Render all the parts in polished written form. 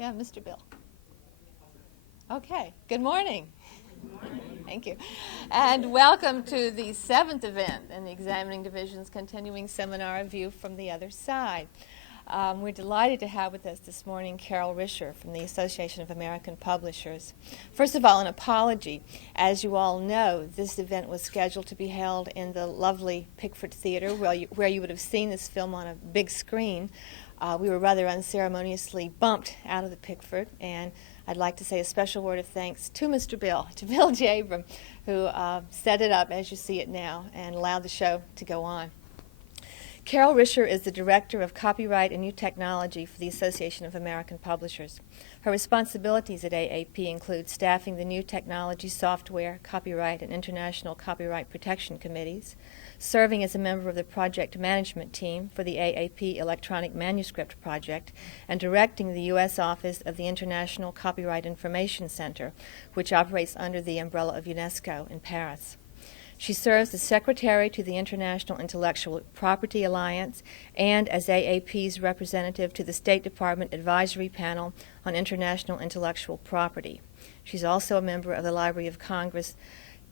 Yeah, Mr. Bill. Okay, good morning. Good morning. Thank you. And welcome to the 7th event in the Examining Division's continuing seminar, A View from the Other Side. We're delighted to have with us this morning Carol Risher from the Association of American Publishers. First of all, an apology. As you all know, this event was scheduled to be held in the lovely Pickford Theater, where you would have seen this film on a big screen. We were rather unceremoniously bumped out of the Pickford, and I'd like to say a special word of thanks to Mr. Bill, to Bill Jabram, who set it up as you see it now and allowed the show to go on. Carol Risher is the Director of Copyright and New Technology for the Association of American Publishers. Her responsibilities at AAP include staffing the New Technology Software, Copyright, and International Copyright Protection Committees, serving as a member of the Project Management Team for the AAP Electronic Manuscript Project, and directing the U.S. Office of the International Copyright Information Center, which operates under the umbrella of UNESCO in Paris. She serves as Secretary to the International Intellectual Property Alliance and as AAP's representative to the State Department Advisory Panel on International Intellectual Property. She's also a member of the Library of Congress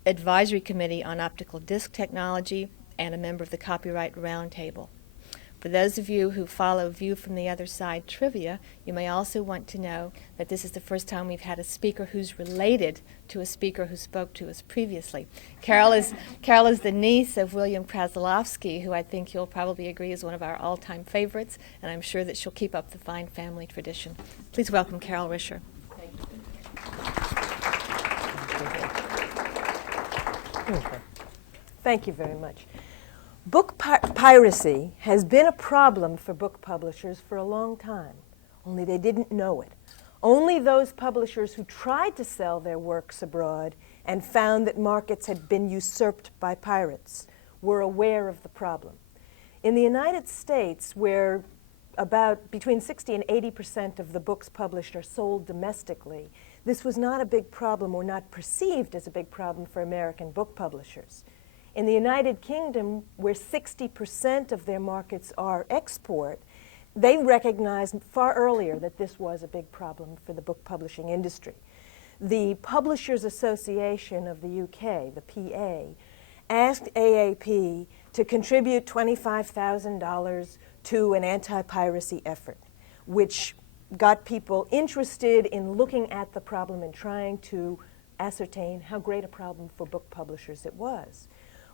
Advisory Committee on Optical Disc Technology and a member of the Copyright Roundtable. For those of you who follow View from the Other Side trivia, you may also want to know that this is the first time we've had a speaker who's related to a speaker who spoke to us previously. Carol is the niece of William Krasilovsky, who I think you'll probably agree is one of our all-time favorites, and I'm sure that she'll keep up the fine family tradition. Please welcome Carol Risher. Thank you very much. Book piracy has been a problem for book publishers for a long time, only they didn't know it. Only those publishers who tried to sell their works abroad and found that markets had been usurped by pirates were aware of the problem. In the United States, where about between 60 and 80% of the books published are sold domestically, this was not a big problem or not perceived as a big problem for American book publishers. In the United Kingdom, where 60% of their markets are export, they recognized far earlier that this was a big problem for the book publishing industry. The Publishers Association of the UK, the PA, asked AAP to contribute $25,000 to an anti-piracy effort, which got people interested in looking at the problem and trying to ascertain how great a problem for book publishers it was.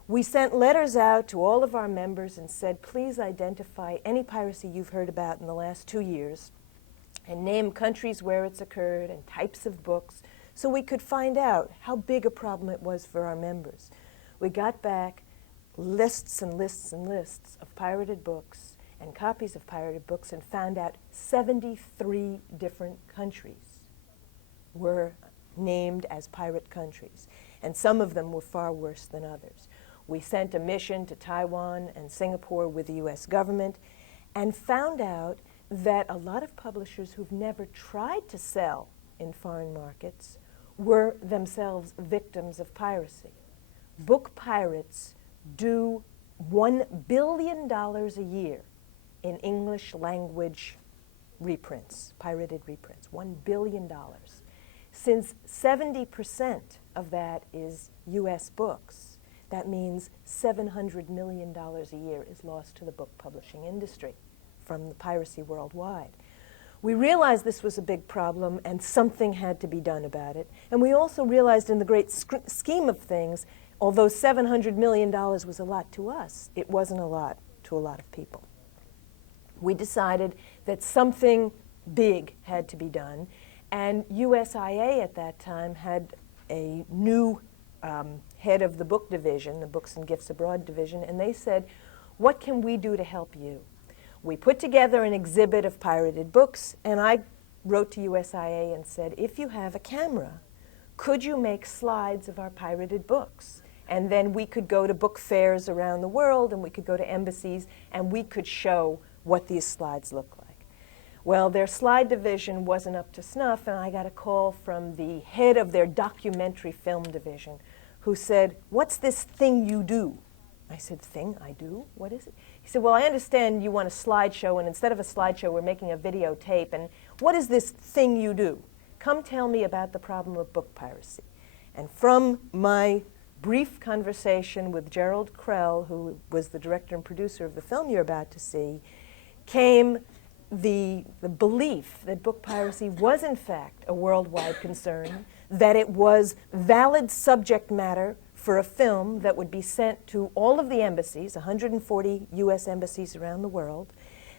We sent letters out to all of our members and said, please identify any piracy you've heard about in the last 2 years and name countries where it's occurred and types of books so we could find out how big a problem it was for our members. We got back lists and lists and lists of pirated books and copies of pirated books and found out 73 different countries were named as pirate countries, and some of them were far worse than others. We sent a mission to Taiwan and Singapore with the U.S. government and found out that a lot of publishers who've never tried to sell in foreign markets were themselves victims of piracy. Book pirates do $1 billion a year in English language reprints, pirated reprints, $1 billion. Since 70% of that is U.S. books, that means $700 million a year is lost to the book publishing industry from the piracy worldwide. We realized this was a big problem and something had to be done about it. And we also realized in the great scheme of things, although $700 million was a lot to us, it wasn't a lot to a lot of people. We decided that something big had to be done, and USIA at that time had a new head of the book division, the Books and Gifts Abroad division, and they said, what can we do to help you? We put together an exhibit of pirated books, and I wrote to USIA and said, if you have a camera, could you make slides of our pirated books? And then we could go to book fairs around the world, and we could go to embassies, and we could show what these slides look like. Well, their slide division wasn't up to snuff, and I got a call from the head of their documentary film division, who said, what's this thing you do? I said, thing I do? What is it? He said, well, I understand you want a slideshow, and instead of a slideshow, we're making a videotape, and what is this thing you do? Come tell me about the problem of book piracy. And from my brief conversation with Gerald Krell, who was the director and producer of the film you're about to see, came the belief that book piracy was in fact a worldwide concern, that it was valid subject matter for a film that would be sent to all of the embassies, 140 US embassies around the world,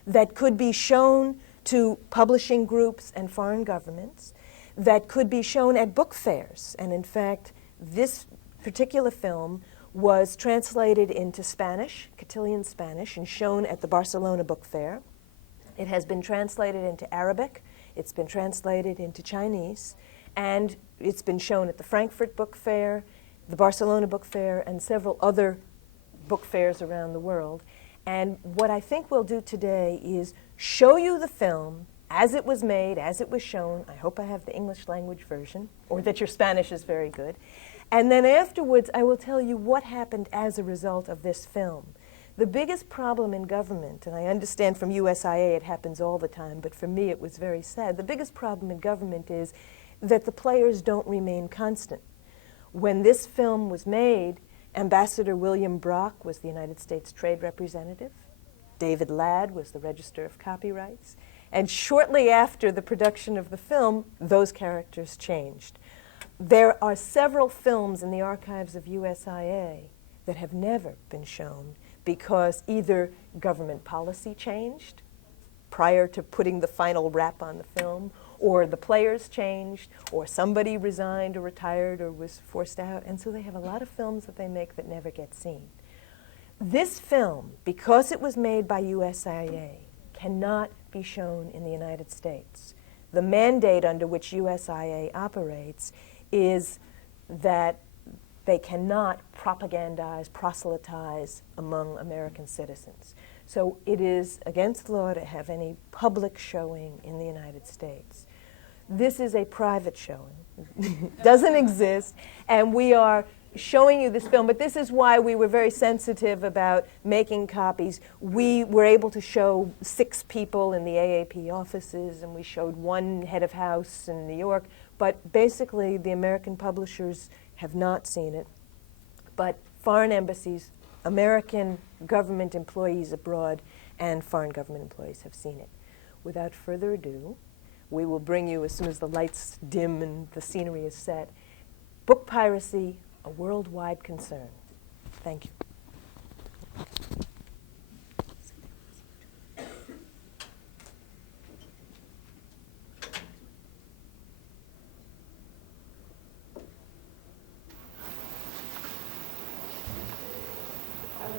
that could be shown to publishing groups and foreign governments, that could be shown at book fairs. And in fact, this particular film was translated into Spanish, Castilian Spanish, and shown at the Barcelona Book Fair. It has been translated into Arabic, it's been translated into Chinese, and it's been shown at the Frankfurt Book Fair, the Barcelona Book Fair, and several other book fairs around the world. And what I think we'll do today is show you the film as it was made, as it was shown. I hope I have the English language version, or that your Spanish is very good. And then afterwards, I will tell you what happened as a result of this film. The biggest problem in government, and I understand from USIA it happens all the time, but for me it was very sad. The biggest problem in government is that the players don't remain constant. When this film was made, Ambassador William Brock was the United States Trade Representative. David Ladd was the Register of Copyrights. And shortly after the production of the film, those characters changed. There are several films in the archives of USIA that have never been shown because either government policy changed prior to putting the final wrap on the film, or the players changed, or somebody resigned or retired or was forced out. And so they have a lot of films that they make that never get seen. This film, because it was made by USIA, cannot be shown in the United States. The mandate under which USIA operates is that they cannot propagandize, proselytize among American citizens. So it is against the law to have any public showing in the United States. This is a private showing. Doesn't exist, and we are showing you this film, but this is why we were very sensitive about making copies. We were able to show 6 people in the AAP offices, and we showed 1 head of house in New York, but basically the American publishers have not seen it. But foreign embassies, American government employees abroad, and foreign government employees have seen it. Without further ado, we will bring you, as soon as the lights dim and the scenery is set, Book Piracy, a Worldwide Concern. Thank you.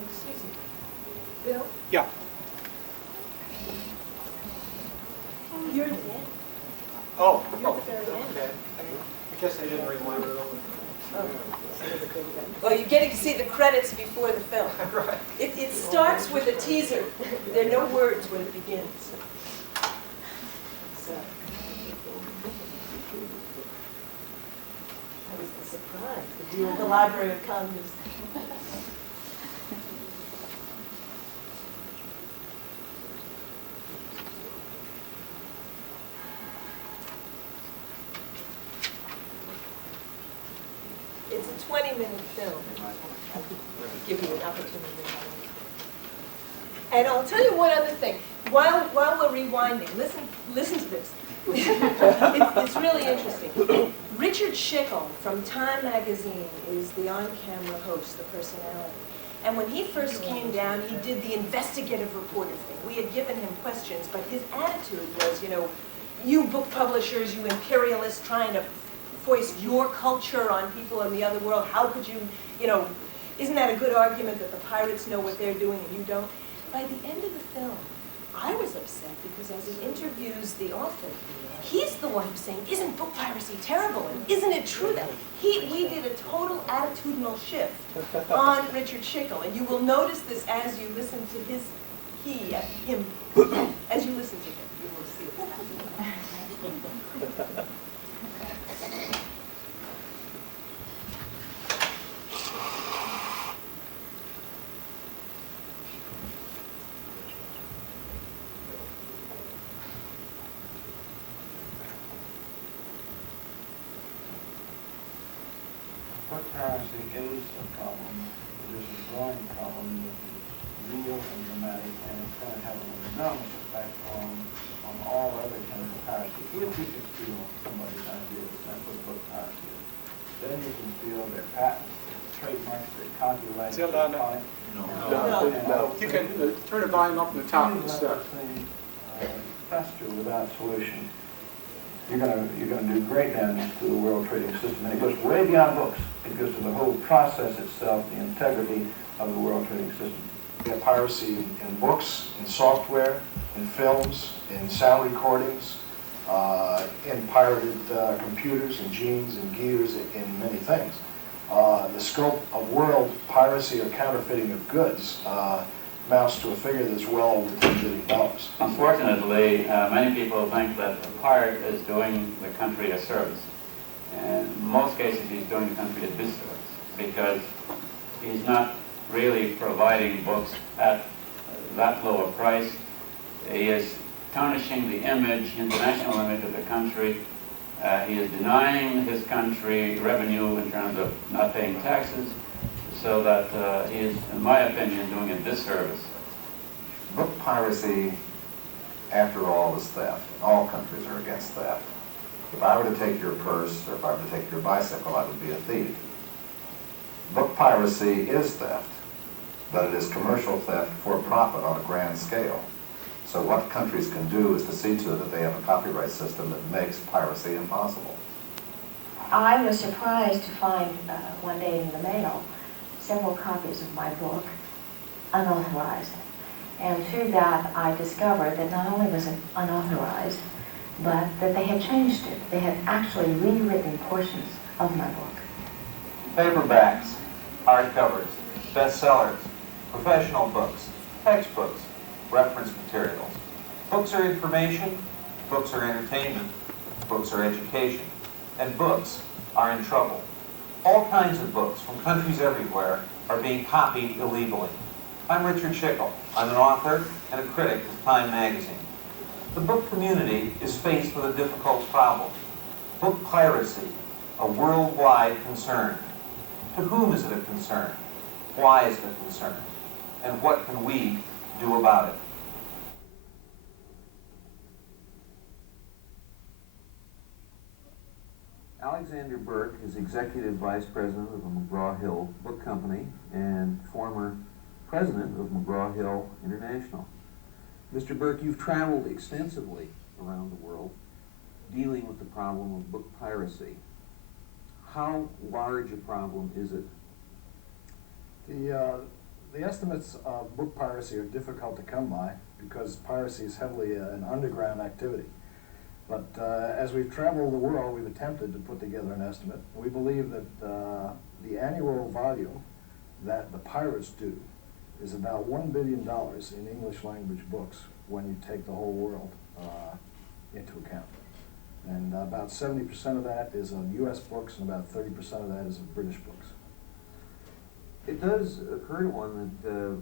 Excuse me. Bill? Yeah. You're the end. Oh. You're at the very end. Okay. I guess I didn't rewind it. Well, you're getting to see the credits before the film. Right. It starts with a teaser. There are no words when it begins. So. That was the surprise, the deal at the Library of Congress. It's a 20-minute film. I'll give you an opportunity. And I'll tell you one other thing. While we're rewinding, listen to this. It's really interesting. Richard Schickel from Time magazine is the on-camera host, the personality. And when he first came down, he did the investigative reporter thing. We had given him questions, but his attitude was, you book publishers, you imperialists trying to foist your culture on people in the other world. How could you, isn't that a good argument that the pirates know what they're doing and you don't? By the end of the film, I was upset because as he interviews the author, he's the one who's saying, isn't book piracy terrible? And isn't it true that we did a total attitudinal shift on Richard Schickel. And you will notice this as you listen to him, as you listen to him, you will see it. book piracy is a problem. It is a growing problem that is real and dramatic, and it's going to have an enormous effect on all other kinds of piracy. If we could steal somebody's idea, that's what book piracy is. Then you can steal their patents, their trademarks, their copyrights. Is that loud enough? No. You can turn the volume up in the top of the stuff. Fester without solution. You're going to do great damage to the world trading system, and it goes way beyond books. It goes to the whole process itself, the integrity of the world trading system. We have piracy in books, in software, in films, in sound recordings, in pirated computers, and jeans, and gears, in many things. The scope of world piracy or counterfeiting of goods amounts to a figure that's well over $10 billion. Unfortunately, many people think that a pirate is doing the country a service. And in most cases, he's doing the country a disservice because he's not really providing books at that low a price. He is tarnishing the image, international image of the country. He is denying his country revenue in terms of not paying taxes, so that he is, in my opinion, doing a disservice. Book piracy, after all, is theft. All countries are against theft. If I were to take your purse, or if I were to take your bicycle, I would be a thief. Book piracy is theft, but it is commercial theft for profit on a grand scale. So what countries can do is to see to it that they have a copyright system that makes piracy impossible. I was surprised to find one day in the mail several copies of my book unauthorized. And through that, I discovered that not only was it unauthorized, but that they had changed it. They had actually rewritten portions of my book. Paperbacks, hardcovers, bestsellers, professional books, textbooks, reference materials. Books are information, books are entertainment, books are education, and books are in trouble. All kinds of books from countries everywhere are being copied illegally. I'm Richard Schickel. I'm an author and a critic of Time magazine. The book community is faced with a difficult problem. Book piracy, a worldwide concern. To whom is it a concern? Why is it a concern? And what can we do about it? Alexander Burke is Executive Vice President of the McGraw-Hill Book Company and former President of McGraw-Hill International. Mr. Burke, you've traveled extensively around the world dealing with the problem of book piracy. How large a problem is it? The estimates of book piracy are difficult to come by because piracy is heavily an underground activity. But as we've traveled the world, we've attempted to put together an estimate. We believe that the annual volume that the pirates do is about $1 billion in English language books when you take the whole world into account. And about 70% of that is on U.S. books, and about 30% of that is on British books. It does occur to one that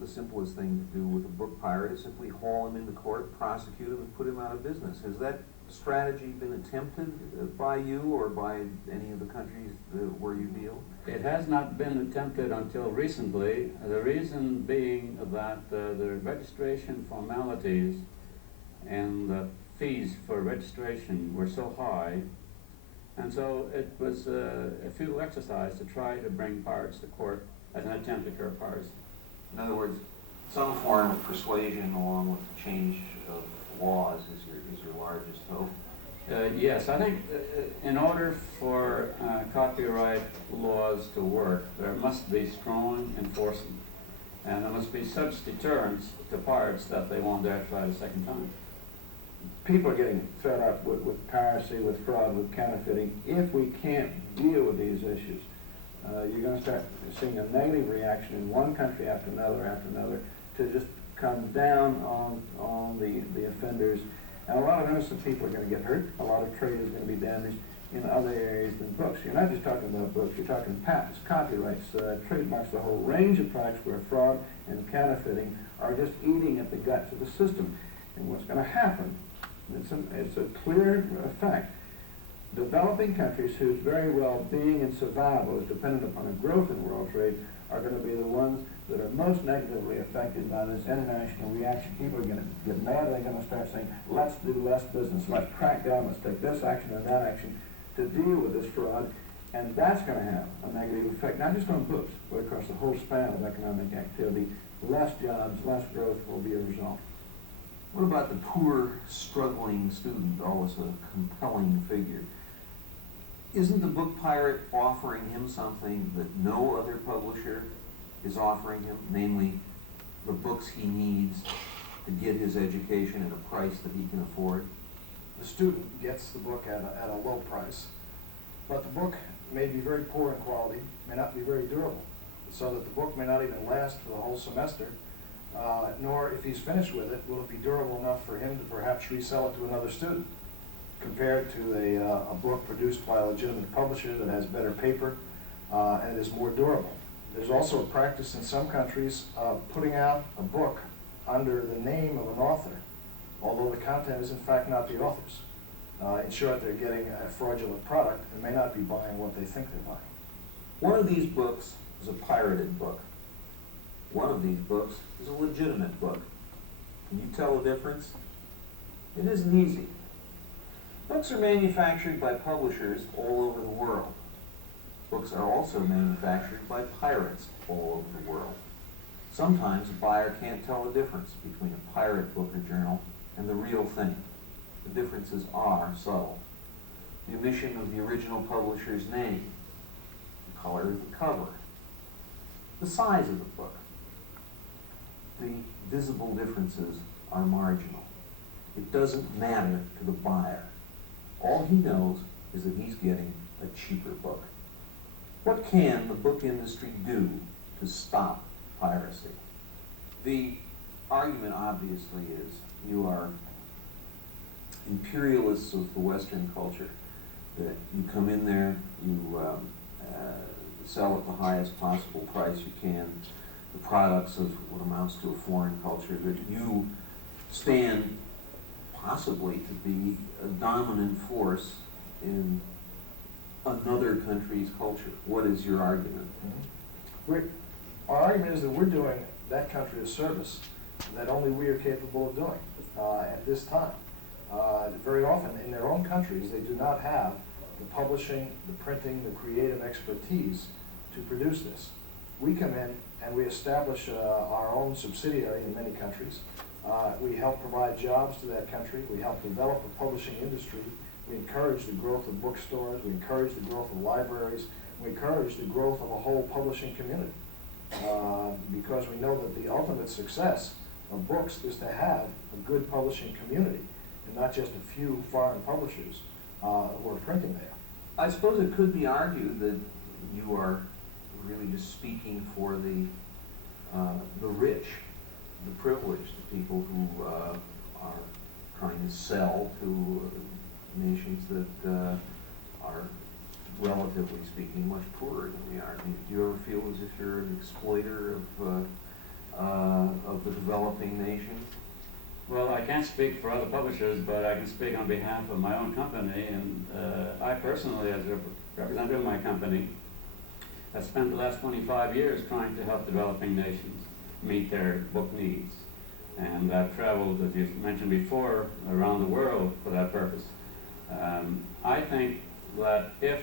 the simplest thing to do with a book pirate is simply haul him into court, prosecute him, and put him out of business. Has that strategy been attempted by you or by any of the countries where you deal? It has not been attempted until recently, the reason being that the registration formalities and the fees for registration were so high, and so it was a futile exercise to try to bring pirates to court as an attempt to cure piracy. In other words, some form of persuasion along with the change of laws is your largest hope. Yes, I think in order for copyright laws to work, there must be strong enforcement, and there must be such deterrence to pirates that they won't dare try it a second time. People are getting fed up with piracy, with fraud, with counterfeiting. If we can't deal with these issues, you're going to start seeing a negative reaction in one country after another to just come down on the offenders. And a lot of innocent people are going to get hurt. A lot of trade is going to be damaged in other areas than books. You're not just talking about books. You're talking patents, copyrights, trademarks, the whole range of products where fraud and counterfeiting are just eating at the guts of the system. And what's going to happen, it's a clear fact, Developing countries whose very well-being and survival is dependent upon a growth in world trade are going to be the ones that are most negatively affected by this international reaction. People are going to get mad. They're going to start saying, let's do less business, let's crack down, let's take this action and that action to deal with this fraud. And that's going to have a negative effect, not just on books, but across the whole span of economic activity. Less jobs, less growth will be a result. What about the poor, struggling student, always a compelling figure? Isn't the book pirate offering him something that no other publisher is offering him, namely the books he needs to get his education at a price that he can afford? The student gets the book at a low price, but the book may be very poor in quality, may not be very durable, so that the book may not even last for the whole semester, nor if he's finished with it, will it be durable enough for him to perhaps resell it to another student, compared to a book produced by a legitimate publisher that has better paper and is more durable. There's also a practice in some countries of putting out a book under the name of an author, although the content is in fact not the author's. In short, they're getting a fraudulent product and may not be buying what they think they're buying. One of these books is a pirated book. One of these books is a legitimate book. Can you tell the difference? It isn't easy. Books are manufactured by publishers all over the world. Books are also manufactured by pirates all over the world. Sometimes a buyer can't tell the difference between a pirate book or journal and the real thing. The differences are subtle. The omission of the original publisher's name, the color of the cover, the size of the book. The visible differences are marginal. It doesn't matter to the buyer. All he knows is that he's getting a cheaper book. What can the book industry do to stop piracy? The argument obviously is you are imperialists of the Western culture, that you come in there, you sell at the highest possible price you can, the products of what amounts to a foreign culture, that you stand possibly to be a dominant force in another country's culture. What is your argument? Our argument is that we're doing that country a service that only we are capable of doing at this time. Very often in their own countries, they do not have the publishing, the printing, the creative expertise to produce this. We come in and we establish our own subsidiary in many countries. We help provide jobs to that country. We help develop a publishing industry. We encourage the growth of bookstores. We encourage the growth of libraries. We encourage the growth of a whole publishing community. Because we know that the ultimate success of books is to have a good publishing community and not just a few foreign publishers who are printing there. I suppose it could be argued that you are really just speaking for the rich, the privileged, the people who are trying to sell to nations that are, relatively speaking, much poorer than we are. Do you ever feel as if you're an exploiter of the developing nations? Well, I can't speak for other publishers, but I can speak on behalf of my own company, and I personally, as a representative of my company, have spent the last 25 years trying to help developing nations meet their book needs. And I've traveled, as you mentioned before, around the world for that purpose. I think that if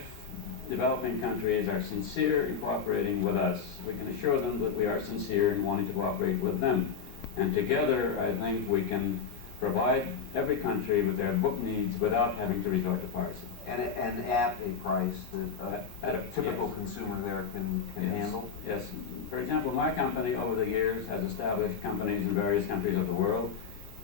developing countries are sincere in cooperating with us, we can assure them that we are sincere in wanting to cooperate with them. And together, I think we can provide every country with their book needs without having to resort to piracy. And at a price that a typical yes. consumer there can Yes. handle? Yes. For example, my company over the years has established companies in various countries of the world,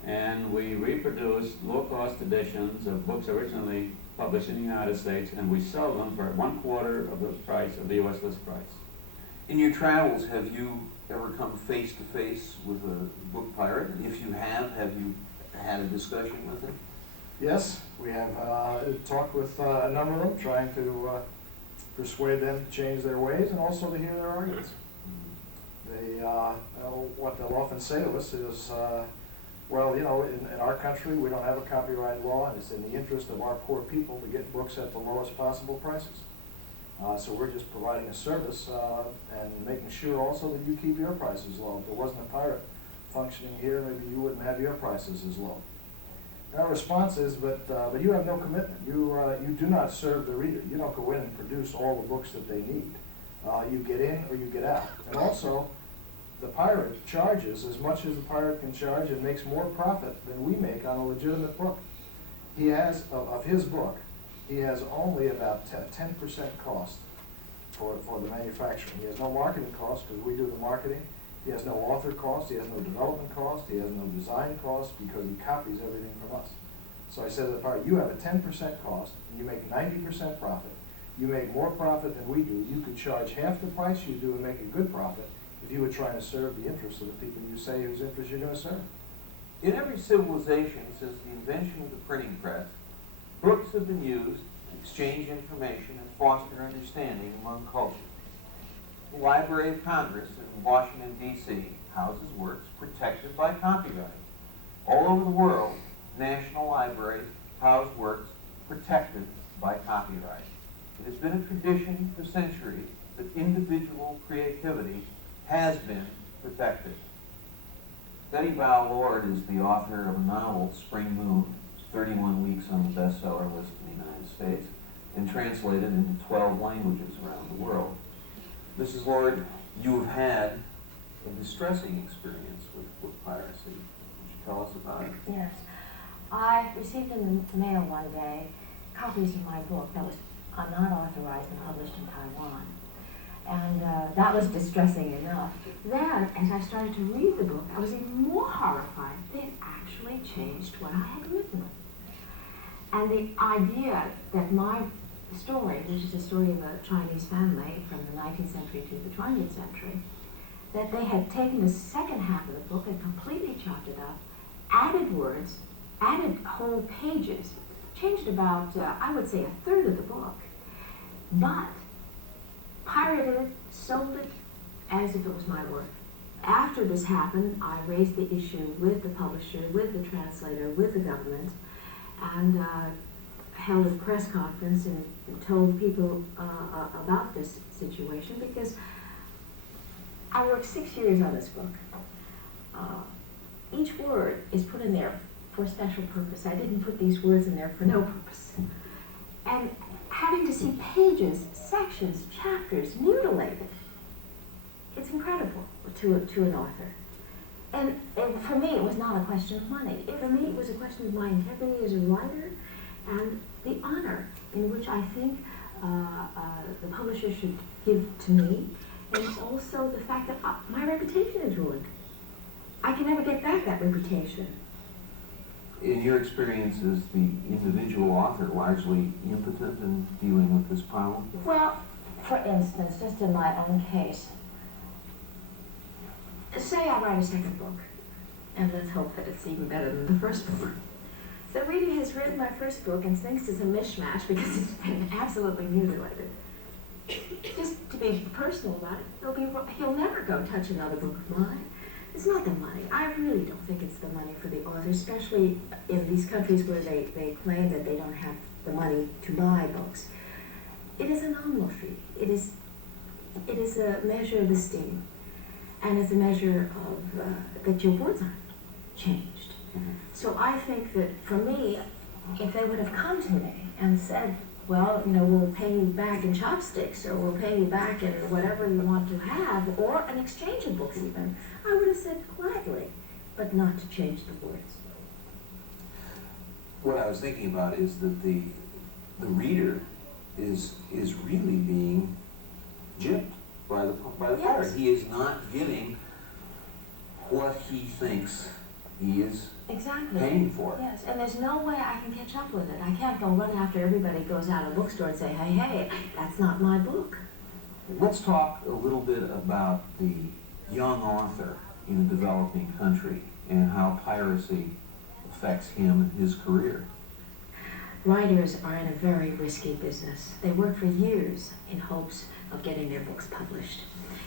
and we reproduce low-cost editions of books originally published in the United States, and we sell them for 1/4 of the price of the U.S. list price. In your travels, have you ever come face to face with a book pirate? And if you have you had a discussion with him? Yes, we have talked with a number of them, trying to persuade them to change their ways and also to hear their arguments. They, what they'll often say to us is, Well, you know, in our country, we don't have a copyright law, and it's in the interest of our poor people to get books at the lowest possible prices. So we're just providing a service and making sure also that you keep your prices low. If there wasn't a pirate functioning here, maybe you wouldn't have your prices as low. And our response is, but you have no commitment. You do not serve the reader. You don't go in and produce all the books that they need. You get in or you get out. And also, the pirate charges as much as the pirate can charge and makes more profit than we make on a legitimate book. He has, of his book, he has only about 10% cost for the manufacturing. He has no marketing cost because we do the marketing. He has no author cost. He has no development cost. He has no design cost because he copies everything from us. So I said to the pirate, you have a 10% cost and you make 90% profit. You make more profit than we do. You could charge half the price you do and make a good profit if you were trying to serve the interests of the people you say whose interests you're going to serve. In every civilization since the invention of the printing press, books have been used to exchange information and foster understanding among cultures. The Library of Congress in Washington, D.C. houses works protected by copyright. All over the world, national libraries house works protected by copyright. It has been a tradition for centuries that individual creativity has been protected. Betty Bow Lord is the author of a novel, Spring Moon. It's 31 weeks on the bestseller list in the United States and translated into 12 languages around the world. Mrs. Lord, you have had a distressing experience with book piracy. Would you tell us about it? Yes. I received in the mail one day copies of my book that was not authorized and published in Taiwan. And that was distressing enough. Then, as I started to read the book, I was even more horrified. They had actually changed what I had written. And the idea that my story, which is a story of a Chinese family from the 19th century to the 20th century, that they had taken the second half of the book and completely chopped it up, added words, added whole pages, changed about, I would say, a third of the book, but pirated it, sold it as if it was my work. After this happened, I raised the issue with the publisher, with the translator, with the government, and held a press conference and told people about this situation because I worked 6 years on this book. Each word is put in there for a special purpose. I didn't put these words in there for no purpose. And having to see pages, sections, chapters mutilated, it's incredible to an author. And for me, it was not a question of money. For me, it was a question of my integrity as a writer and the honor in which I think the publisher should give to me, and also the fact that my reputation is ruined. I can never get back that reputation. In your experience, is the individual author largely impotent in dealing with this problem? Well, for instance, just in my own case, say I write a second book, and let's hope that it's even better than the first book. The reader has read my first book and thinks it's a mishmash because it's been absolutely mutilated. Just to be personal about it, he'll never go touch another book of mine. It's not the money. I really don't think it's the money for the author, especially in these countries where they claim that they don't have the money to buy books. It is a nominal fee. It is a measure of esteem, and it's a measure of that your words aren't changed. So I think that for me, if they would have come to me and said, well, you know, we'll pay you back in chopsticks, or we'll pay you back in whatever you want to have, or an exchange of books even, I would have said gladly, but not to change the words. What I was thinking about is that the reader is really being gypped by the Yes. pirate. He is not getting what he thinks he is Exactly. paying for. Yes, and there's no way I can catch up with it. I can't go run after everybody goes out of the bookstore and say, hey, that's not my book. Let's talk a little bit about the young author in a developing country and how piracy affects him and his career. Writers are in a very risky business. They work for years in hopes of getting their books published.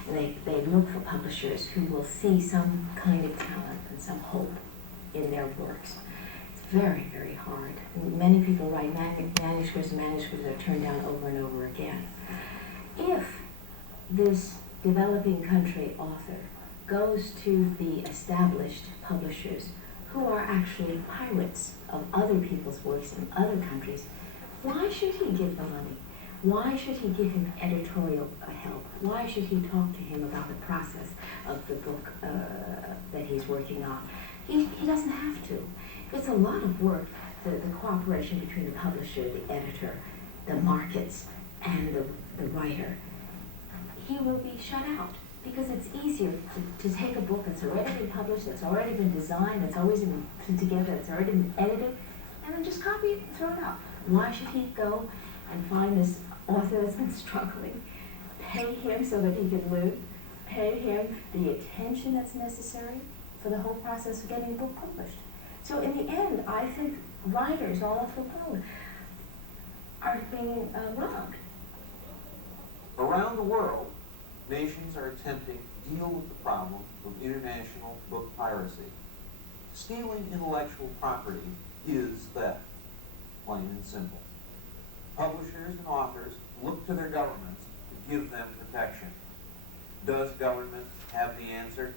And they look for publishers who will see some kind of talent and some hope in their works. It's very, very hard. Many people write manuscripts, and manuscripts are turned down over and over again. If this developing country author goes to the established publishers who are actually pirates of other people's works in other countries, why should he give them money? Why should he give him editorial help? Why should he talk to him about the process of the book that he's working on? He doesn't have to. It's a lot of work, the cooperation between the publisher, the editor, the markets, and the writer. He will be shut out because it's easier to take a book that's already been published, that's already been designed, that's always been put together, that's already been edited, and then just copy it and throw it out. Why should he go and find this author that's been struggling, pay him so that he can live, pay him the attention that's necessary for the whole process of getting a book published? So in the end, I think writers all over the world are being robbed. Around the world, nations are attempting to deal with the problem of international book piracy. Stealing intellectual property is theft, plain and simple. Publishers and authors look to their governments to give them protection. Does government have the answer?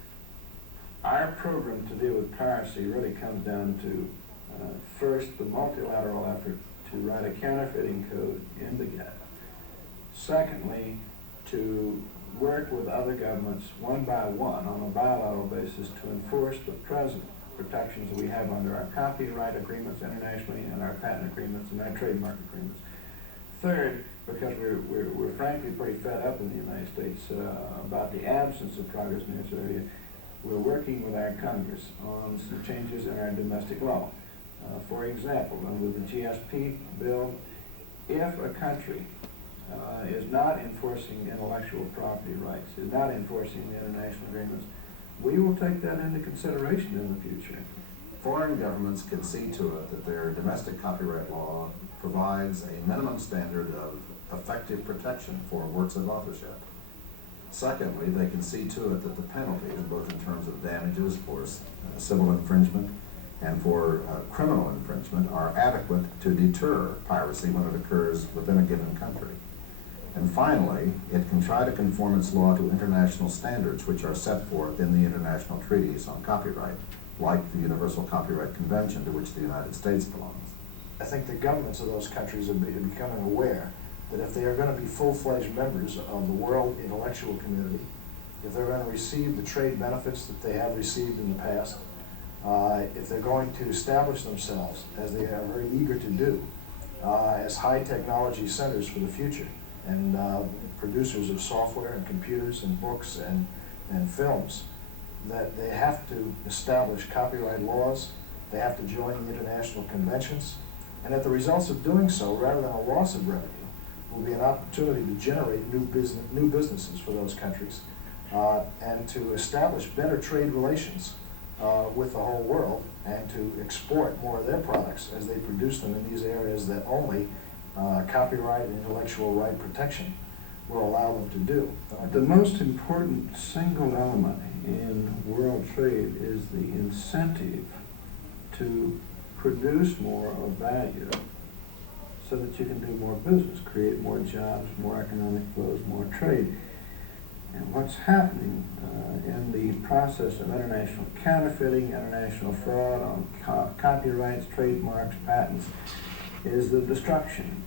Our program to deal with piracy really comes down to, first, the multilateral effort to write a counterfeiting code in the GATT. Secondly, to work with other governments one by one on a bilateral basis to enforce the present protections that we have under our copyright agreements internationally and our patent agreements and our trademark agreements. Third, because we're frankly pretty fed up in the United States about the absence of progress in this area, we're working with our Congress on some changes in our domestic law. For example, under the GSP bill, if a country is not enforcing intellectual property rights, is not enforcing the international agreements, we will take that into consideration in the future. Foreign governments can see to it that their domestic copyright law provides a minimum standard of effective protection for works of authorship. Secondly, they can see to it that the penalties, both in terms of damages for civil infringement and for criminal infringement, are adequate to deter piracy when it occurs within a given country. And finally, it can try to conform its law to international standards which are set forth in the international treaties on copyright, like the Universal Copyright Convention to which the United States belongs. I think the governments of those countries are becoming aware that if they are going to be full-fledged members of the world intellectual community, if they're going to receive the trade benefits that they have received in the past, if they're going to establish themselves, as they are very eager to do, as high technology centers for the future, and producers of software and computers and books and films, that they have to establish copyright laws, they have to join the international conventions, and that the results of doing so, rather than a loss of revenue, will be an opportunity to generate new businesses for those countries, and to establish better trade relations with the whole world, and to export more of their products as they produce them in these areas that only copyright and intellectual right protection will allow them to do. The most important single element in world trade is the incentive to produce more of value so that you can do more business, create more jobs, more economic flows, more trade. And what's happening in the process of international counterfeiting, international fraud on copyrights, trademarks, patents, is the destruction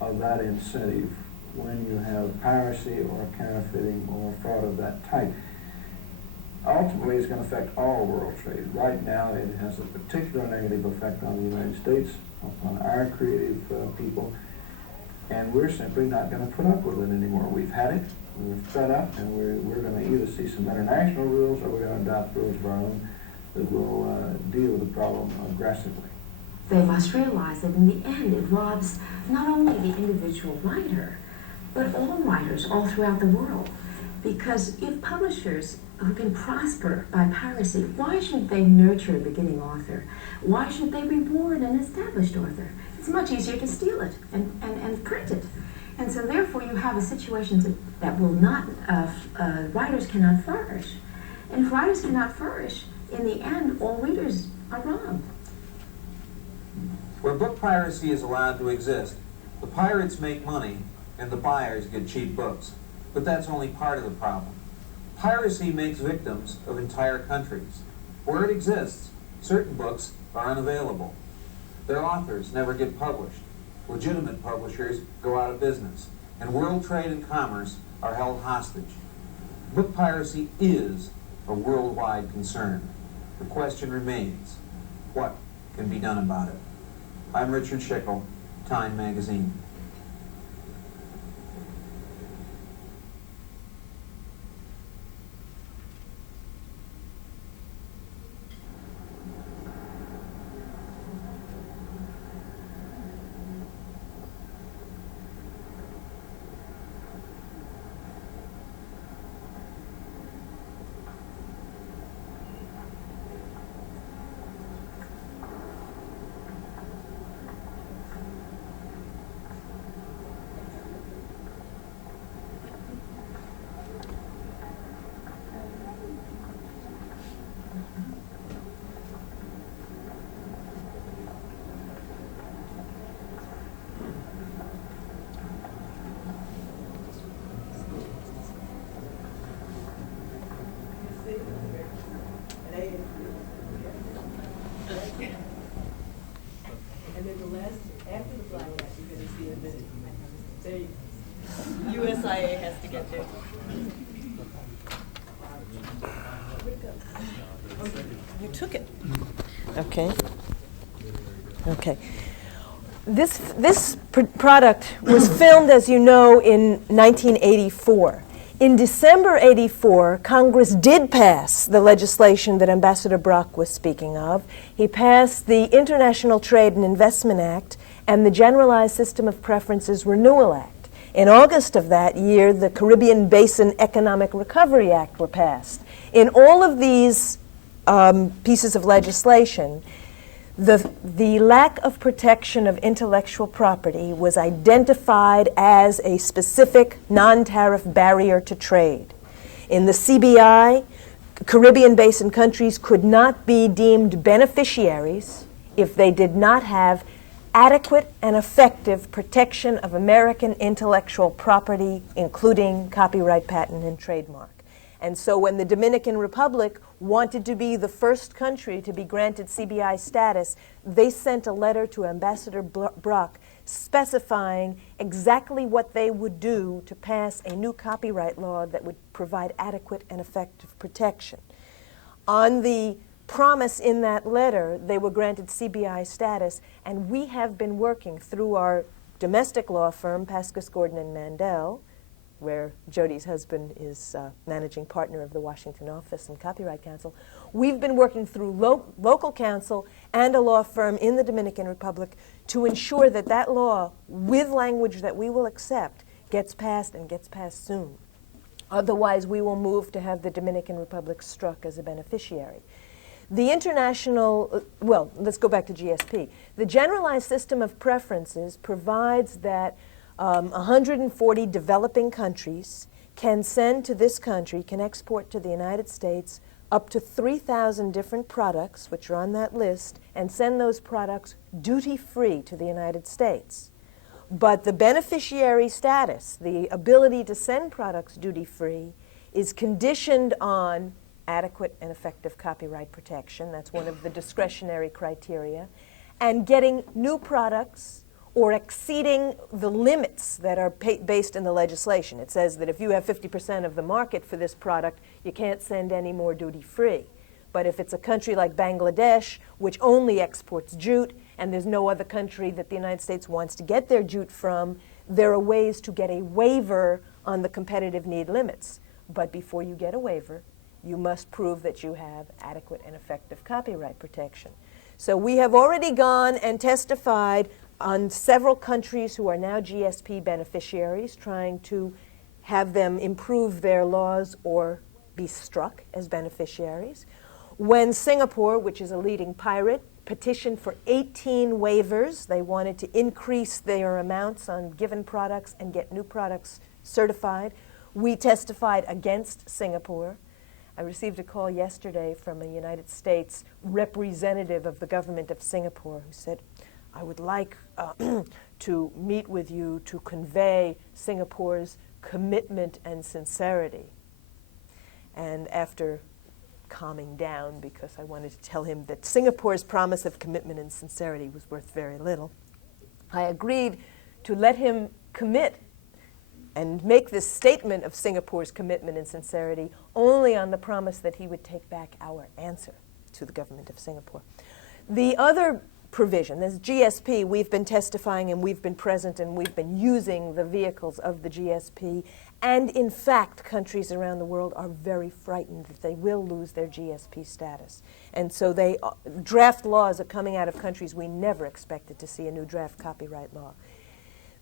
of that incentive when you have piracy or counterfeiting or fraud of that type. Ultimately, it's going to affect all world trade. Right now, it has a particular negative effect on the United States, upon our creative people, and we're simply not going to put up with it anymore. We've had it, we're fed up, and we're going to either see some international rules or we're going to adopt rules of our own that will deal with the problem aggressively. They must realize that in the end it robs not only the individual writer, but all writers all throughout the world. Because if publishers who can prosper by piracy, why shouldn't they nurture a beginning author? Why shouldn't they reward an established author? It's much easier to steal it and print it. And so therefore you have a situation that will not, writers cannot flourish. And if writers cannot flourish, in the end all readers Haram. Where book piracy is allowed to exist, the pirates make money and the buyers get cheap books. But that's only part of the problem. Piracy makes victims of entire countries. Where it exists, certain books are unavailable. Their authors never get published. Legitimate publishers go out of business, and world trade and commerce are held hostage. Book piracy is a worldwide concern. The question remains, what can be done about it? I'm Richard Schickel, Time Magazine. And then the last, after the black hat, you're going to see a minute. There you go. USIA has to get there. You took it. Okay. Okay. This product was filmed, as you know, in 1984. In December '84, Congress did pass the legislation that Ambassador Brock was speaking of. He passed the International Trade and Investment Act and the Generalized System of Preferences Renewal Act. In August of that year, the Caribbean Basin Economic Recovery Act were passed. In all of these pieces of legislation, the lack of protection of intellectual property was identified as a specific non-tariff barrier to trade. In the CBI, Caribbean Basin countries could not be deemed beneficiaries if they did not have adequate and effective protection of American intellectual property, including copyright, patent, and trademark. And so when the Dominican Republic wanted to be the first country to be granted CBI status, they sent a letter to Ambassador Brock specifying exactly what they would do to pass a new copyright law that would provide adequate and effective protection. On the promise in that letter, they were granted CBI status, and we have been working through our domestic law firm, Pascus, Gordon, and Mandel, where Jody's husband is managing partner of the Washington office and Copyright Council. We've been working through local counsel and a law firm in the Dominican Republic to ensure that that law, with language that we will accept, gets passed and gets passed soon. Otherwise, we will move to have the Dominican Republic struck as a beneficiary. The international, well, let's go back to GSP. The Generalized System of Preferences provides that 140 developing countries can send to this country, can export to the United States up to 3,000 different products, which are on that list, and send those products duty-free to the United States. But the beneficiary status, the ability to send products duty-free, is conditioned on adequate and effective copyright protection. That's one of the discretionary criteria. And getting new products or exceeding the limits that are based in the legislation. It says that if you have 50% of the market for this product, you can't send any more duty-free. But if it's a country like Bangladesh, which only exports jute, and there's no other country that the United States wants to get their jute from, there are ways to get a waiver on the competitive need limits. But before you get a waiver, you must prove that you have adequate and effective copyright protection. So we have already gone and testified on several countries who are now GSP beneficiaries, trying to have them improve their laws or be struck as beneficiaries. When Singapore, which is a leading pirate, petitioned for 18 waivers, they wanted to increase their amounts on given products and get new products certified. We testified against Singapore. I received a call yesterday from a United States representative of the government of Singapore who said, I would like to meet with you to convey Singapore's commitment and sincerity. And after calming down, because I wanted to tell him that Singapore's promise of commitment and sincerity was worth very little, I agreed to let him commit and make this statement of Singapore's commitment and sincerity only on the promise that he would take back our answer to the government of Singapore. The other provision, this GSP, we've been testifying and we've been present and we've been using the vehicles of the GSP, and in fact countries around the world are very frightened that they will lose their GSP status. And so draft laws are coming out of countries we never expected to see a new draft copyright law.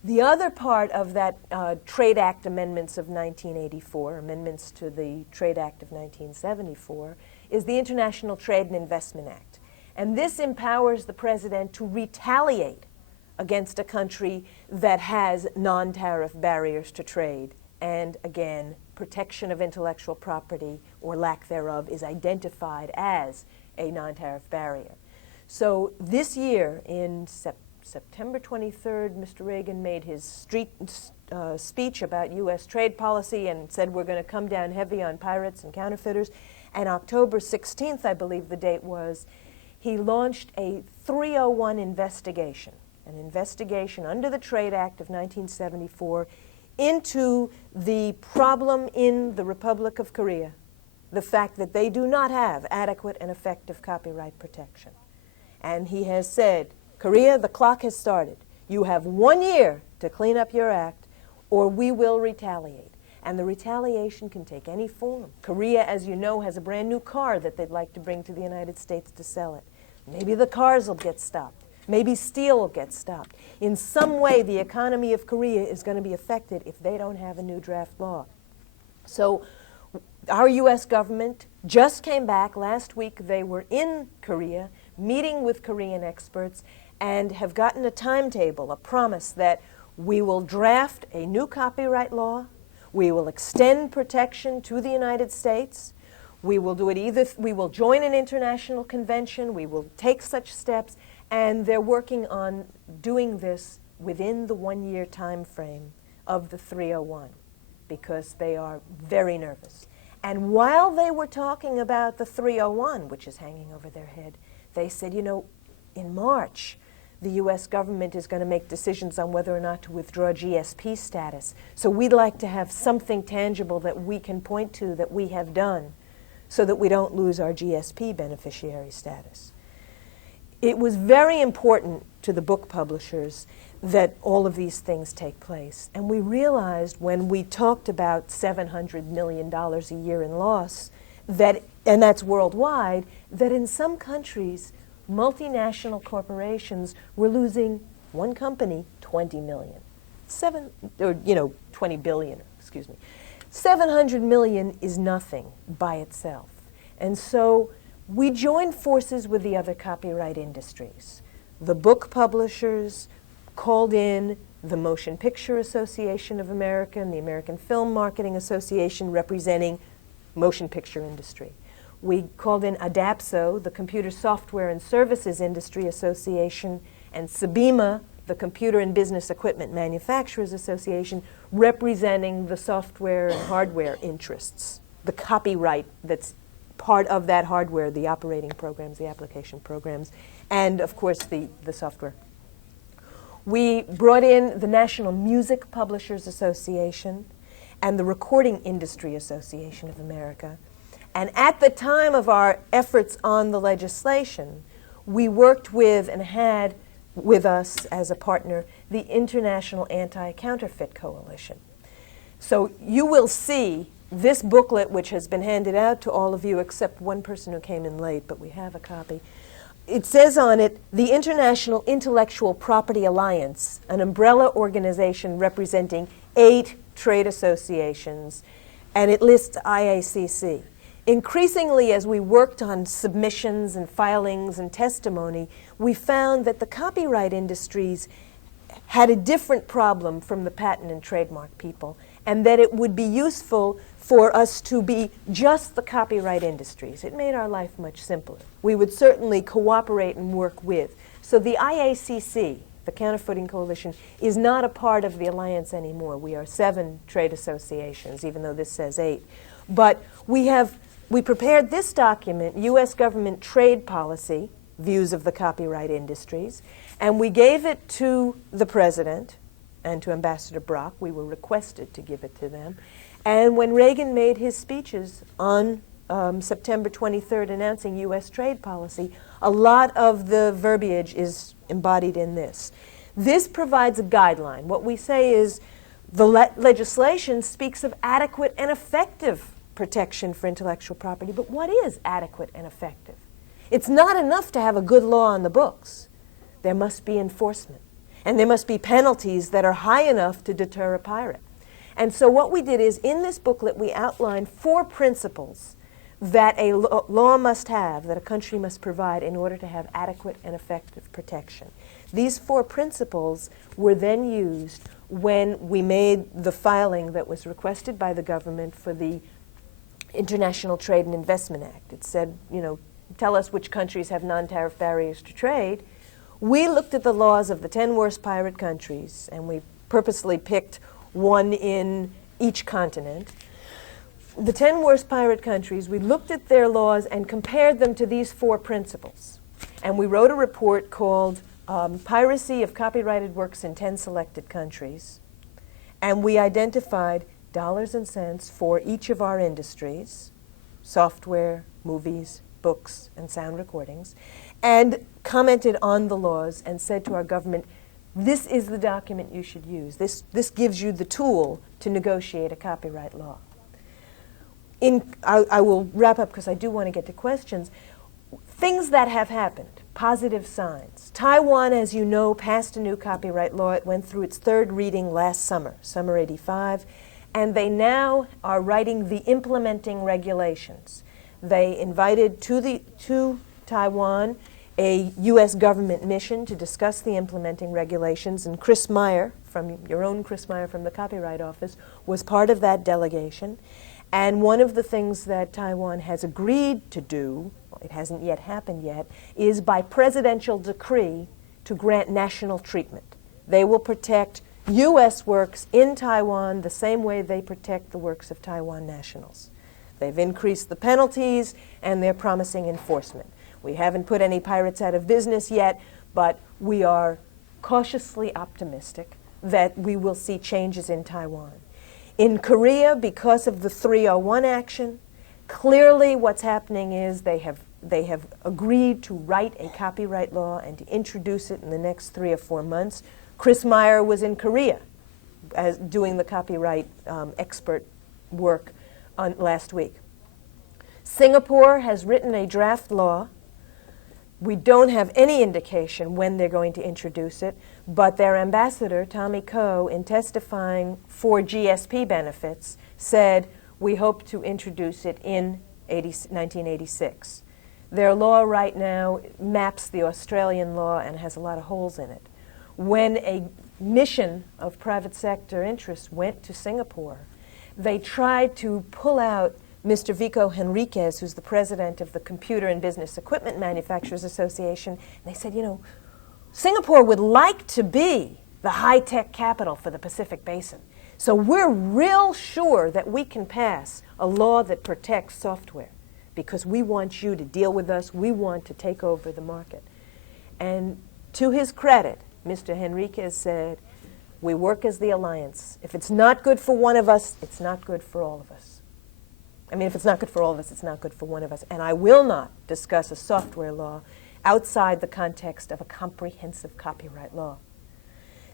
The other part of that Trade Act amendments of 1984, amendments to the Trade Act of 1974, is the International Trade and Investment Act. And this empowers the president to retaliate against a country that has non-tariff barriers to trade. And again, protection of intellectual property or lack thereof is identified as a non-tariff barrier. So this year, in September 23rd, Mr. Reagan made his speech about U.S. trade policy and said we're going to come down heavy on pirates and counterfeiters. And October 16th, I believe the date was, he launched a 301 investigation, an investigation under the Trade Act of 1974 into the problem in the Republic of Korea, the fact that they do not have adequate and effective copyright protection. And he has said, Korea, the clock has started. You have 1 year to clean up your act, or we will retaliate. And the retaliation can take any form. Korea, as you know, has a brand new car that they'd like to bring to the United States to sell it. Maybe the cars will get stopped. Maybe steel will get stopped. In some way, the economy of Korea is going to be affected if they don't have a new draft law. So our U.S. government just came back. Last week they were in Korea meeting with Korean experts and have gotten a timetable, a promise that we will draft a new copyright law, we will extend protection to the United States, we will do it either, we will join an international convention, we will take such steps, and they're working on doing this within the 1 year time frame of the 301 because they are very nervous. And while they were talking about the 301, which is hanging over their head, they said, you know, in March, the U.S. government is going to make decisions on whether or not to withdraw GSP status. So we'd like to have something tangible that we can point to that we have done so that we don't lose our GSP beneficiary status. It was very important to the book publishers that all of these things take place. And we realized when we talked about $700 million a year in loss, that, and that's worldwide, that in some countries, multinational corporations were losing one company 20 million. 20 billion, excuse me. 700 million is nothing by itself. And so we joined forces with the other copyright industries. The book publishers called in the Motion Picture Association of America and the American Film Marketing Association representing motion picture industry. We called in ADAPSO, the Computer Software and Services Industry Association, and SBIMA, the Computer and Business Equipment Manufacturers Association, representing the software and hardware interests, the copyright that's part of that hardware, the operating programs, the application programs, and of course the software. We brought in the National Music Publishers Association and the Recording Industry Association of America. And at the time of our efforts on the legislation, we worked with and had with us as a partner the International Anti-Counterfeit Coalition. So you will see this booklet, which has been handed out to all of you except one person who came in late, but we have a copy. It says on it, the International Intellectual Property Alliance, an umbrella organization representing 8 trade associations, and it lists IACC. Increasingly, as we worked on submissions and filings and testimony, we found that the copyright industries had a different problem from the patent and trademark people, and that it would be useful for us to be just the copyright industries. It made our life much simpler. We would certainly cooperate and work with. So the IACC, the Counterfeiting Coalition, is not a part of the alliance anymore. We are 7 trade associations, even though this says 8. But we prepared this document, U.S. Government Trade Policy, Views of the Copyright Industries, and we gave it to the President and to Ambassador Brock. We were requested to give it to them. And when Reagan made his speeches on September 23rd announcing U.S. trade policy, a lot of the verbiage is embodied in this. This provides a guideline. What we say is the legislation speaks of adequate and effective protection for intellectual property, but what is adequate and effective? It's not enough to have a good law on the books. There must be enforcement, and there must be penalties that are high enough to deter a pirate. And so what we did is, in this booklet, we outlined 4 principles that a law must have, that a country must provide in order to have adequate and effective protection. These 4 principles were then used when we made the filing that was requested by the government for the International Trade and Investment Act. It said, you know, tell us which countries have non-tariff barriers to trade. We looked at the laws of the 10 worst pirate countries, and we purposely picked one in each continent. The 10 worst pirate countries, we looked at their laws and compared them to these 4 principles. And we wrote a report called Piracy of Copyrighted Works in 10 Selected Countries. And we identified dollars and cents for each of our industries, software, movies, books, and sound recordings, and commented on the laws and said to our government, this is the document you should use. This gives you the tool to negotiate a copyright law. I will wrap up because I do want to get to questions. Things that have happened, positive signs. Taiwan, as you know, passed a new copyright law. It went through its 3rd reading last summer, summer '85, and they now are writing the implementing regulations. They invited to Taiwan a U.S. government mission to discuss the implementing regulations, and Chris Meyer, from your own Chris Meyer from the Copyright Office, was part of that delegation. And one of the things that Taiwan has agreed to do, it hasn't yet happened yet, is by presidential decree to grant national treatment. They will protect U.S. works in Taiwan the same way they protect the works of Taiwan nationals. They've increased the penalties, and they're promising enforcement. We haven't put any pirates out of business yet, but we are cautiously optimistic that we will see changes in Taiwan. In Korea, because of the 301 action, clearly what's happening is they have agreed to write a copyright law and to introduce it in the next 3 or 4 months. Chris Meyer was in Korea doing the copyright expert work last week. Singapore has written a draft law. We don't have any indication when they're going to introduce it, but their ambassador, Tommy Koh, in testifying for GSP benefits, said, we hope to introduce it in 1986. Their law right now maps the Australian law and has a lot of holes in it. When a mission of private sector interests went to Singapore, they tried to pull out Mr. Vico Henriquez, who's the president of the Computer and Business Equipment Manufacturers Association, and they said, you know, Singapore would like to be the high-tech capital for the Pacific Basin. So we're real sure that we can pass a law that protects software because we want you to deal with us. We want to take over the market. And to his credit, Mr. Henriquez said, we work as the alliance. If it's not good for one of us, it's not good for all of us. I mean, if it's not good for all of us, it's not good for one of us. And I will not discuss a software law outside the context of a comprehensive copyright law.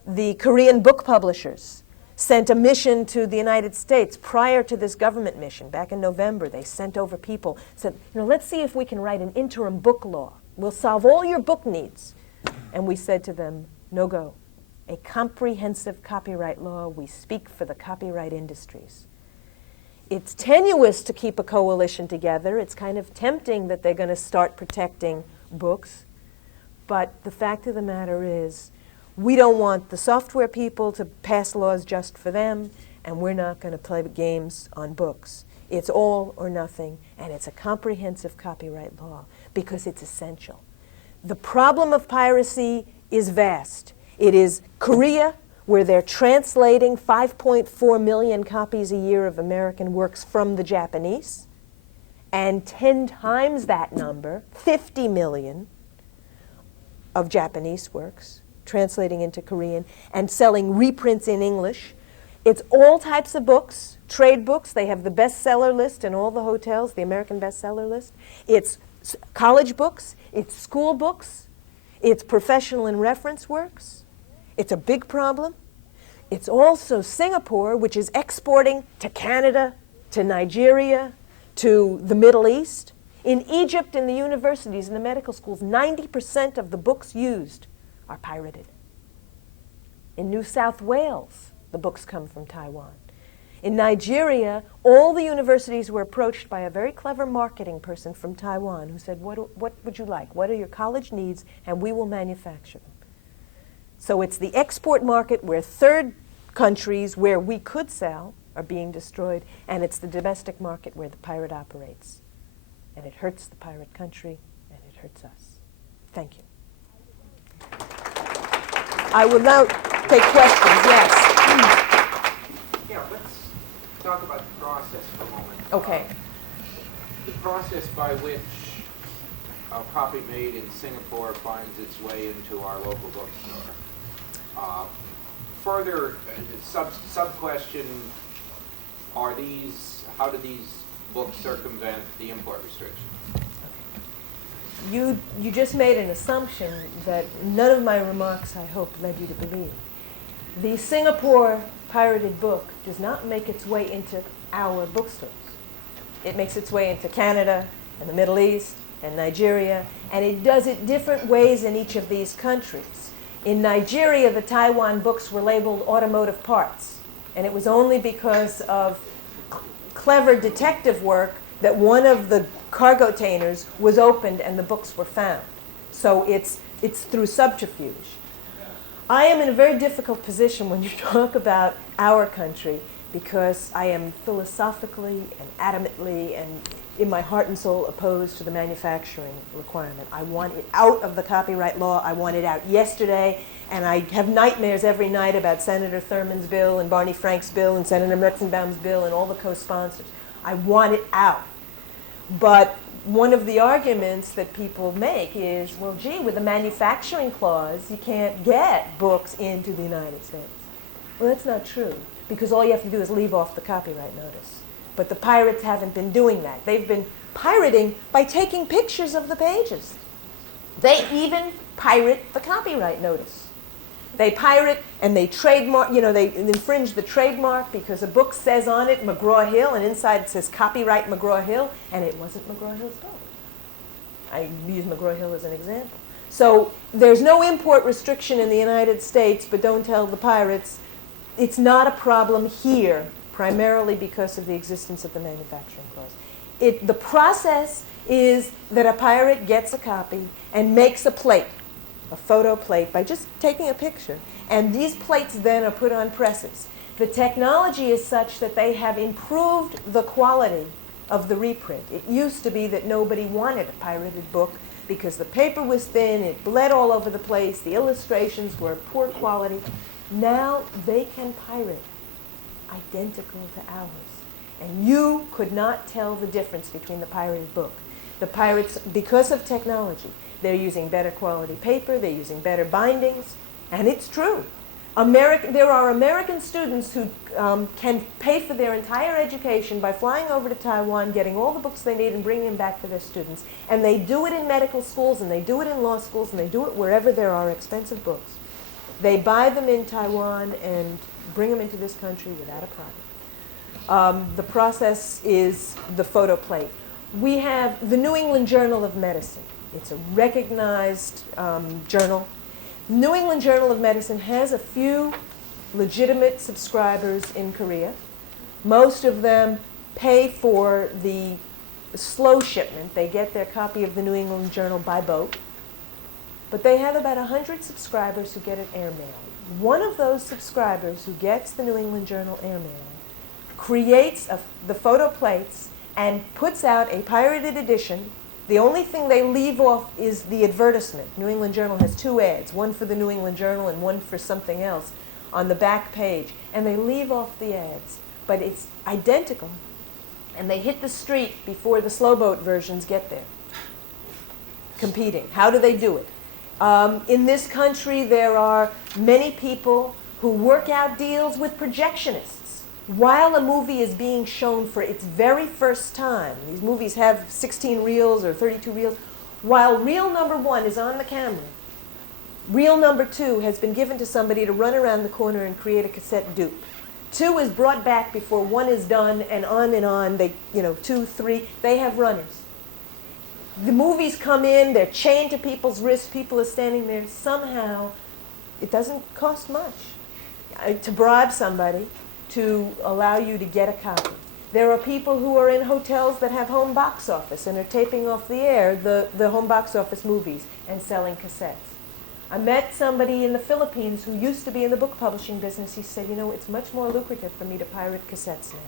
The Korean book publishers sent a mission to the United States prior to this government mission. Back in November, they sent over people, said, you know, let's see if we can write an interim book law. We'll solve all your book needs. And we said to them, no go. A comprehensive copyright law, we speak for the copyright industries. It's tenuous to keep a coalition together. It's kind of tempting that they're going to start protecting books. But the fact of the matter is, we don't want the software people to pass laws just for them, and we're not going to play games on books. It's all or nothing, and it's a comprehensive copyright law because it's essential. The problem of piracy is vast. It is Korea, where they're translating 5.4 million copies a year of American works from the Japanese, and 10 times that number, 50 million, of Japanese works, translating into Korean, and selling reprints in English. It's all types of books, trade books. They have the bestseller list in all the hotels, the American bestseller list. It's college books, it's school books, it's professional and reference works. It's a big problem. It's also Singapore, which is exporting to Canada, to Nigeria, to the Middle East. In Egypt, in the universities, in the medical schools, 90% of the books used are pirated. In New South Wales, the books come from Taiwan. In Nigeria, all the universities were approached by a very clever marketing person from Taiwan who said, what would you like? What are your college needs? And we will manufacture them. So it's the export market where third countries where we could sell are being destroyed, and it's the domestic market where the pirate operates. And it hurts the pirate country, and it hurts us. Thank you. I will now take questions. Yes. Yeah, let's talk about the process for a moment. Okay. The process by which a copy made in Singapore finds its way into our local bookstore. Further, sub-question, how do these books circumvent the import restriction? You just made an assumption that none of my remarks, I hope, led you to believe. The Singapore pirated book does not make its way into our bookstores. It makes its way into Canada and the Middle East and Nigeria, and it does it different ways in each of these countries. In Nigeria, the Taiwan books were labeled automotive parts, and it was only because of clever detective work that one of the cargo containers was opened and the books were found. So it's through subterfuge. I am in a very difficult position when you talk about our country because I am philosophically and adamantly and in my heart and soul opposed to the manufacturing requirement. I want it out of the copyright law. I want it out yesterday, and I have nightmares every night about Senator Thurman's bill and Barney Frank's bill and Senator Metzenbaum's bill and all the co-sponsors. I want it out. But one of the arguments that people make is, well, gee, with the manufacturing clause, you can't get books into the United States. Well, that's not true, because all you have to do is leave off the copyright notice. But the pirates haven't been doing that. They've been pirating by taking pictures of the pages. They even pirate the copyright notice. They pirate and they trademark, they infringe the trademark because a book says on it McGraw-Hill, and inside it says copyright McGraw-Hill, and it wasn't McGraw-Hill's book. I use McGraw-Hill as an example. So there's no import restriction in the United States, but don't tell the pirates. It's not a problem here, primarily because of the existence of the manufacturing clause. The process is that a pirate gets a copy and makes a plate, a photo plate, by just taking a picture. And these plates then are put on presses. The technology is such that they have improved the quality of the reprint. It used to be that nobody wanted a pirated book because the paper was thin, it bled all over the place, the illustrations were poor quality. Now they can pirate identical to ours. And you could not tell the difference between the pirated book. The pirates, because of technology, they're using better quality paper, they're using better bindings, and it's true. There are American students who can pay for their entire education by flying over to Taiwan, getting all the books they need and bringing them back for their students. And they do it in medical schools, and they do it in law schools, and they do it wherever there are expensive books. They buy them in Taiwan and bring them into this country without a problem. The process is the photo plate. We have the New England Journal of Medicine. It's a recognized journal. New England Journal of Medicine has a few legitimate subscribers in Korea. Most of them pay for the slow shipment. They get their copy of the New England Journal by boat. But they have about 100 subscribers who get it airmail. One of those subscribers who gets the New England Journal airmail creates the photo plates and puts out a pirated edition. The only thing they leave off is the advertisement. New England Journal has 2 ads, one for the New England Journal and one for something else on the back page. And they leave off the ads, but it's identical. And they hit the street before the slow boat versions get there, competing. How do they do it? In this country, there are many people who work out deals with projectionists. While a movie is being shown for its very first time, these movies have 16 reels or 32 reels, while reel number 1 is on the camera, reel number 2 has been given to somebody to run around the corner and create a cassette dupe. 2 is brought back before 1 is done, and on. They, 2, 3, they have runners. The movies come in, they're chained to people's wrists, people are standing there. Somehow, it doesn't cost much to bribe somebody to allow you to get a copy. There are people who are in hotels that have home box office and are taping off the air the home box office movies and selling cassettes. I met somebody in the Philippines who used to be in the book publishing business. He said, it's much more lucrative for me to pirate cassettes now.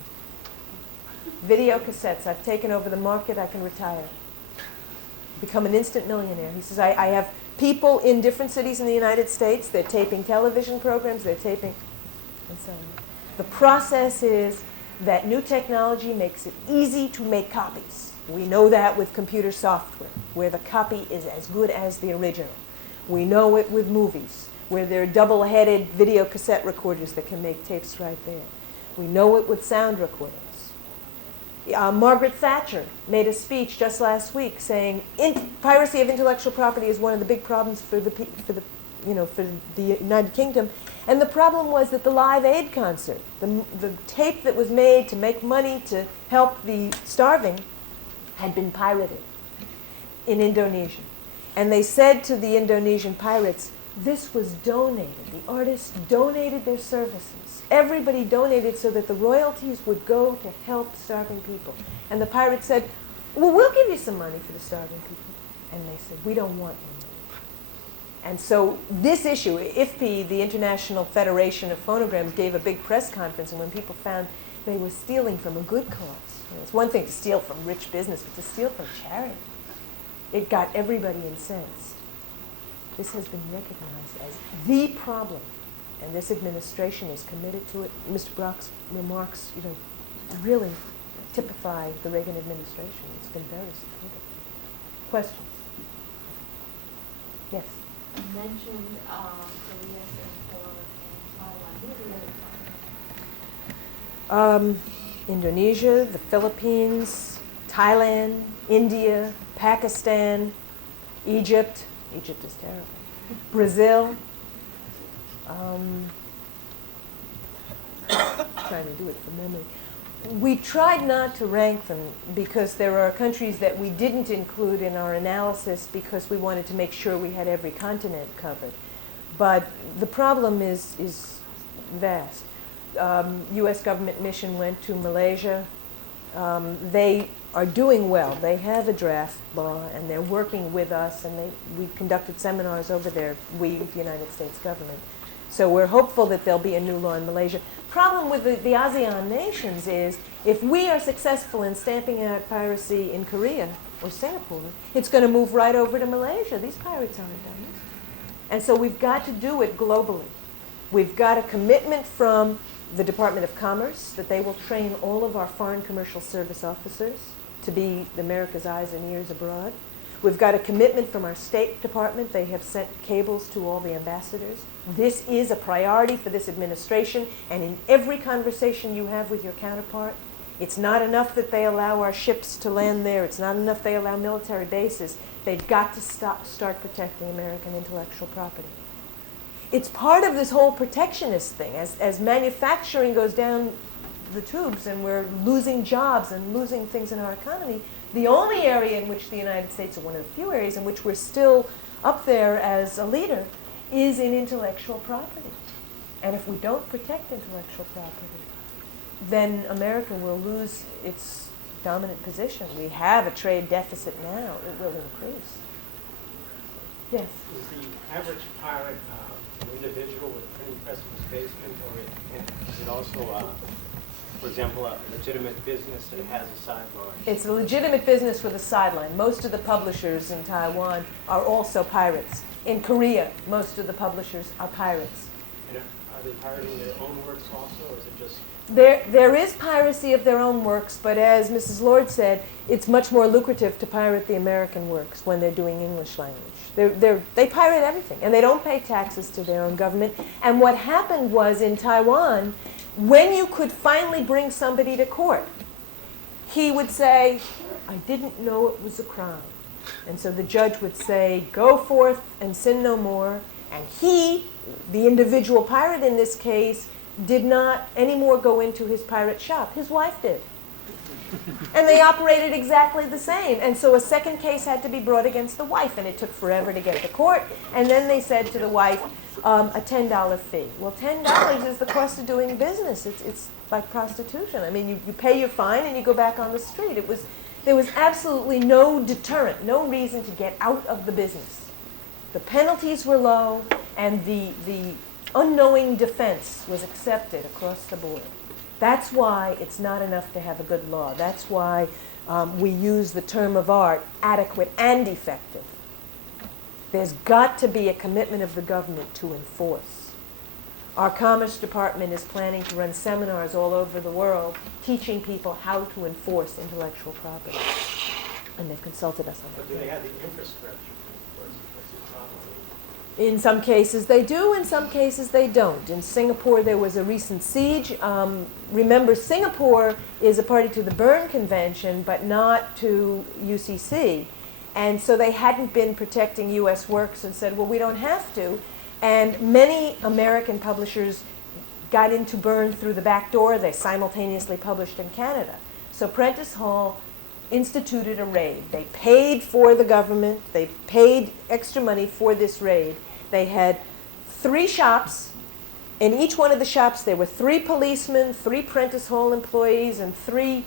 Video cassettes, I've taken over the market, I can retire. Become an instant millionaire. He says, I have people in different cities in the United States, they're taping television programs, they're taping, and so on. The process is that new technology makes it easy to make copies. We know that with computer software, where the copy is as good as the original. We know it with movies, where there are double-headed video cassette recorders that can make tapes right there. We know it with sound recordings. Margaret Thatcher made a speech just last week saying piracy of intellectual property is one of the big problems for the United Kingdom. And the problem was that the Live Aid concert, the tape that was made to make money to help the starving, had been pirated in Indonesia. And they said to the Indonesian pirates, this was donated. The artists donated their services. Everybody donated so that the royalties would go to help starving people. And the pirates said, well, we'll give you some money for the starving people. And they said, we don't want any. And so this issue, IFPI, the International Federation of Phonograms, gave a big press conference, and when people found they were stealing from a good cause, it's one thing to steal from rich business, but to steal from charity, it got everybody incensed. This has been recognized as the problem, and this administration is committed to it. Mr. Brock's remarks, really typify the Reagan administration. It's been very supportive. Questions? Yes? You mentioned Korea, Singapore, and Taiwan. Who are the other countries? Indonesia, the Philippines, Thailand, India, Pakistan, Egypt. Egypt is terrible. Brazil. Trying to do it from memory. We tried not to rank them because there are countries that we didn't include in our analysis because we wanted to make sure we had every continent covered. But the problem is vast. U.S. government mission went to Malaysia. They are doing well. They have a draft law, and they're working with us, and we conducted seminars over there, the United States government. So we're hopeful that there'll be a new law in Malaysia. Problem with the ASEAN nations is if we are successful in stamping out piracy in Korea or Singapore, it's going to move right over to Malaysia. These pirates aren't done. And so we've got to do it globally. We've got a commitment from the Department of Commerce that they will train all of our foreign commercial service officers to be America's eyes and ears abroad. We've got a commitment from our State Department. They have sent cables to all the ambassadors. This is a priority for this administration, and in every conversation you have with your counterpart, it's not enough that they allow our ships to land there. It's not enough they allow military bases. They've got to start protecting American intellectual property. It's part of this whole protectionist thing. As manufacturing goes down the tubes and we're losing jobs and losing things in our economy, the only area in which the United States, or one of the few areas in which we're still up there as a leader, is in intellectual property. And if we don't protect intellectual property, then America will lose its dominant position. We have a trade deficit now. It will increase. Yes? Is the average pirate an individual with a printing press in his basement, or is it also for example, a legitimate business that has a sideline? It's a legitimate business with a sideline. Most of the publishers in Taiwan are also pirates. In Korea, most of the publishers are pirates. And are they pirating their own works also, or is it just... There is piracy of their own works, but as Mrs. Lord said, it's much more lucrative to pirate the American works when they're doing English language. They pirate everything, and they don't pay taxes to their own government. And what happened was in Taiwan, when you could finally bring somebody to court, he would say, I didn't know it was a crime. And so the judge would say, go forth and sin no more. And he, the individual pirate in this case, did not anymore go into his pirate shop. His wife did. And they operated exactly the same. And so a second case had to be brought against the wife, and it took forever to get to court. And then they said to the wife, a $10 fee. Well, $10 is the cost of doing business. It's like prostitution. I mean, you pay your fine and you go back on the street. There was absolutely no deterrent, no reason to get out of the business. The penalties were low, and the unknowing defense was accepted across the board. That's why it's not enough to have a good law. That's why we use the term of art, adequate and effective. There's got to be a commitment of the government to enforce. Our Commerce Department is planning to run seminars all over the world teaching people how to enforce intellectual property. And they've consulted us on that. But do they have the infrastructure to enforce it? What's the problem? In some cases they do, in some cases they don't. In Singapore there was a recent siege. Remember, Singapore is a party to the Berne Convention, but not to UCC. And so they hadn't been protecting U.S. works and said, well, we don't have to. And many American publishers got into Berne through the back door. They simultaneously published in Canada. So Prentice Hall instituted a raid. They paid for the government. They paid extra money for this raid. They had 3 shops. In each one of the shops there were 3 policemen, 3 Prentice Hall employees, and 3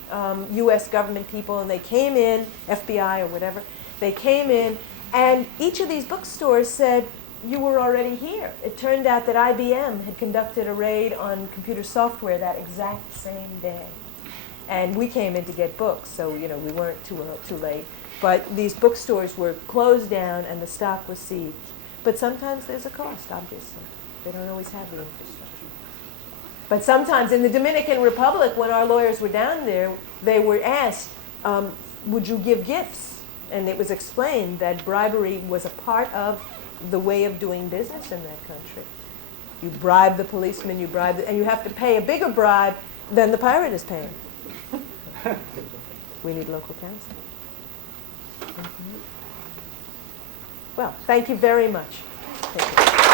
U.S. government people. And they came in, FBI or whatever. They came in, and each of these bookstores said, you were already here. It turned out that IBM had conducted a raid on computer software that exact same day. And we came in to get books, so we weren't too late. But these bookstores were closed down and the stock was sieged. But sometimes there's a cost, obviously. They don't always have the infrastructure. But sometimes in the Dominican Republic, when our lawyers were down there, they were asked, would you give gifts? And it was explained that bribery was a part of the way of doing business in that country. You bribe the policeman, and you have to pay a bigger bribe than the pirate is paying. We need local counsel. Well, thank you very much. Thank you.